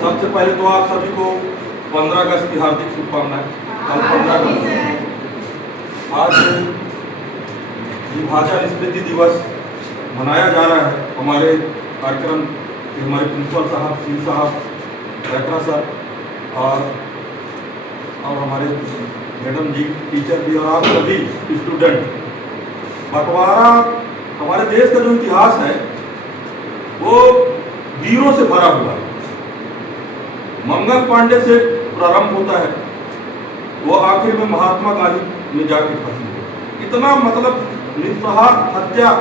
सबसे पहले तो आप सभी को 15 अगस्त की हार्दिक शुभकामनाएं। कल 15 अगस्त आज विभाजन स्मृति दिवस मनाया जा रहा है। हमारे कार्यक्रम के हमारे प्रिंसिपल साहब, सिंह साहब, बैठरा सर और हमारे मैडम जी, टीचर भी और आप सभी स्टूडेंट। बंटवारा हमारे देश का जो इतिहास है वो वीरों से भरा हुआ है। मंगल पांडे से प्रारंभ होता है, वो आखिर में महात्मा गांधी में जाके खत्म। इतना मतलब निस्सहार हत्या,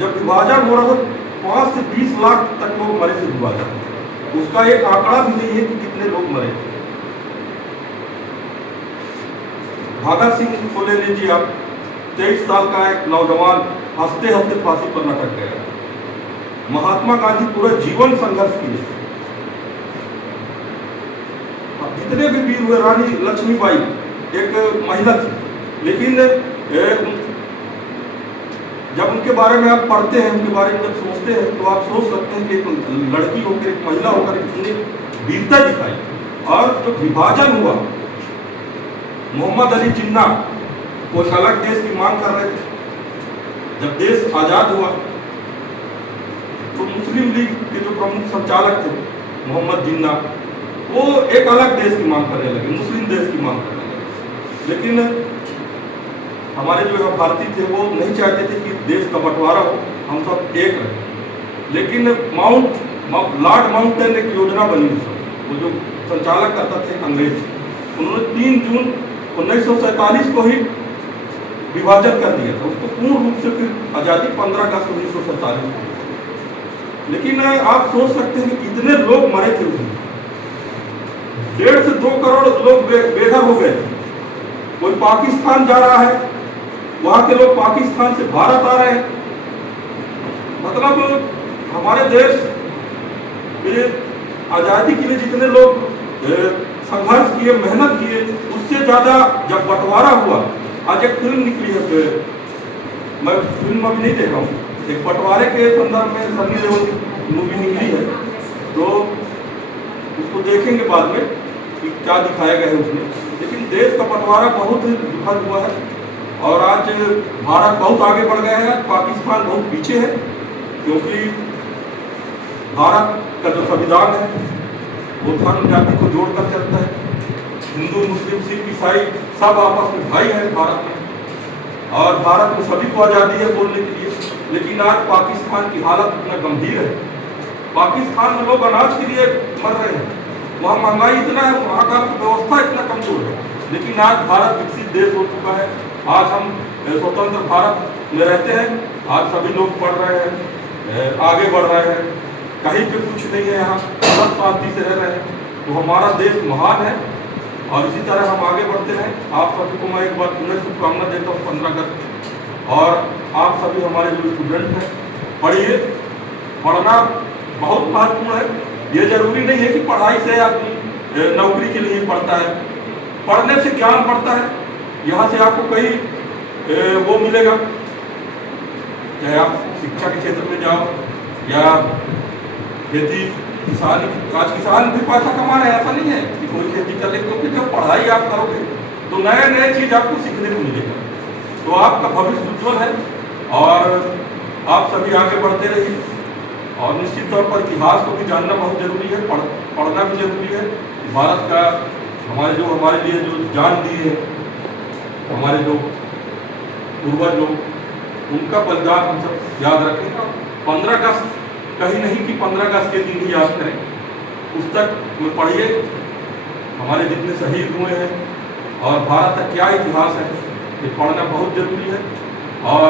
जब विभाजन हो रहा था 5 से 20 लाख तक लोग मरे थे विभाजन। उसका एक आंकड़ा भी नहीं है कि कितने लोग मरे। भगत सिंह को ले लीजिए आप, 23 साल का एक नौजवान हंसते हंसते फांसी पर लटक गया। महात्मा गांधी पूरा जीवन संघर्ष किए। जितने भी वीर हुए, रानी लक्ष्मीबाई एक महिला थी, लेकिन जब उनके बारे में आप पढ़ते हैं, उनके बारे में जब सोचते हैं तो आप सोच सकते हैं कि एक लड़की होकर, एक महिला होकर इतनी वीरता दिखाई। और जो विभाजन हुआ, मोहम्मद अली जिन्ना वो एक अलग देश की मांग कर रहे थे। जब देश आजाद हुआ तो मुस्लिम लीग के जो प्रमुख संचालक थे मोहम्मद जिन्ना, वो एक अलग देश की मांग करने लगे, मुस्लिम देश की मांग करने लगे। लेकिन हमारे जो यहाँ भारतीय थे वो नहीं चाहते थे कि देश का बंटवारा हो, हम सब एक रहे। लेकिन लॉर्ड माउंटेन एक योजना बनी, वो जो संचालक करता थे अंग्रेज, उन्होंने 3 जून 1947 को ही विभाजन कर दिया था। उसको पूर्ण रूप से फिर आज़ादी 15 अगस्त 1947 को। लेकिन आप सोच सकते हैं कि कितने लोग मरे थे उसमें। 1.5 से 2 करोड़ लोग बेघर हो गए। कोई पाकिस्तान जा रहा है, वहां के लोग पाकिस्तान से भारत आ रहे हैं। मतलब हमारे देश में आजादी के लिए जितने लोग संघर्ष किए, मेहनत किए, उससे ज्यादा जब बंटवारा हुआ। आज एक फिल्म निकली है, मैं फिल्म अभी नहीं देखा हूँ, एक बंटवारे के संदर्भ में सनी देओल की मूवी निकली है, तो उसको देखेंगे बाद में कि क्या दिखाया गया है उसमें। लेकिन देश का बंटवारा बहुत विफल हुआ है और आज भारत बहुत आगे बढ़ गया है, पाकिस्तान बहुत पीछे है। क्योंकि भारत का जो संविधान है वो धर्म जाति को जोड़कर चलता है। हिंदू, मुस्लिम, सिख, ईसाई सब आपस में भाई हैं भारत में, और भारत में सभी को आज़ादी है बोलने के लिए। लेकिन आज पाकिस्तान की हालत इतना गंभीर है, पाकिस्तान में लोग अनाज के लिए मर रहे हैं, वहाँ महंगाई इतना है, वहाँ का व्यवस्था इतना कमजोर है। लेकिन आज भारत विकसित देश हो चुका है। आज हम स्वतंत्र भारत में रहते हैं, आज सभी लोग पढ़ रहे हैं, आगे बढ़ रहे हैं, कहीं पे कुछ नहीं है, यहाँ सब शांति से रह रहे हैं। तो हमारा देश महान है और इसी तरह हम आगे बढ़ते हैं। आप सभी को मैं एक बार पुनः शुभकामना देता हूँ 15 अगस्त। और आप सभी हमारे जो स्टूडेंट हैं, पढ़िए। पढ़ना बहुत महत्वपूर्ण है। ये जरूरी नहीं है कि पढ़ाई से आदमी नौकरी के लिए पढ़ता है, पढ़ने से ज्ञान बढ़ता है। यहाँ से आपको कई वो मिलेगा, चाहे आप शिक्षा के क्षेत्र में जाओ या खेती किसानी। आज किसान भी पैसा कमा रहे हैं, ऐसा नहीं है कि कोई खेती कर ले, क्योंकि जब पढ़ाई आप करोगे तो नए नए चीज आपको सीखने को मिलेगा। तो आपका भविष्य उज्ज्वल है और आप सभी आगे बढ़ते रहिए। और निश्चित तौर पर इतिहास को भी जानना बहुत जरूरी है, पढ़ना भी जरूरी है। भारत का हमारे लिए जो जान दिए हैं हमारे जो पूर्वज लोग, उनका बलिदान हम सब याद रखें। 15 अगस्त कहीं नहीं कि 15 अगस्त के दिन ही याद करें, पुस्तक में पढ़िए हमारे जितने शहीद हुए हैं और भारत का क्या इतिहास है, ये पढ़ना बहुत जरूरी है। और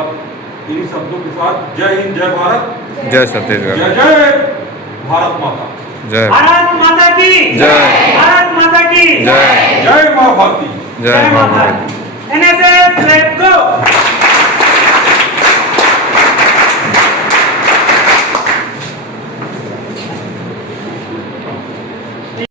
इन शब्दों के साथ जय हिंद, जय भारत, जय छत्तीसगढ़, जय जय भारत माता, जय भारत माता की जय, भारत माता की जय, जय माँ भारती, जय माँ भारती। NSS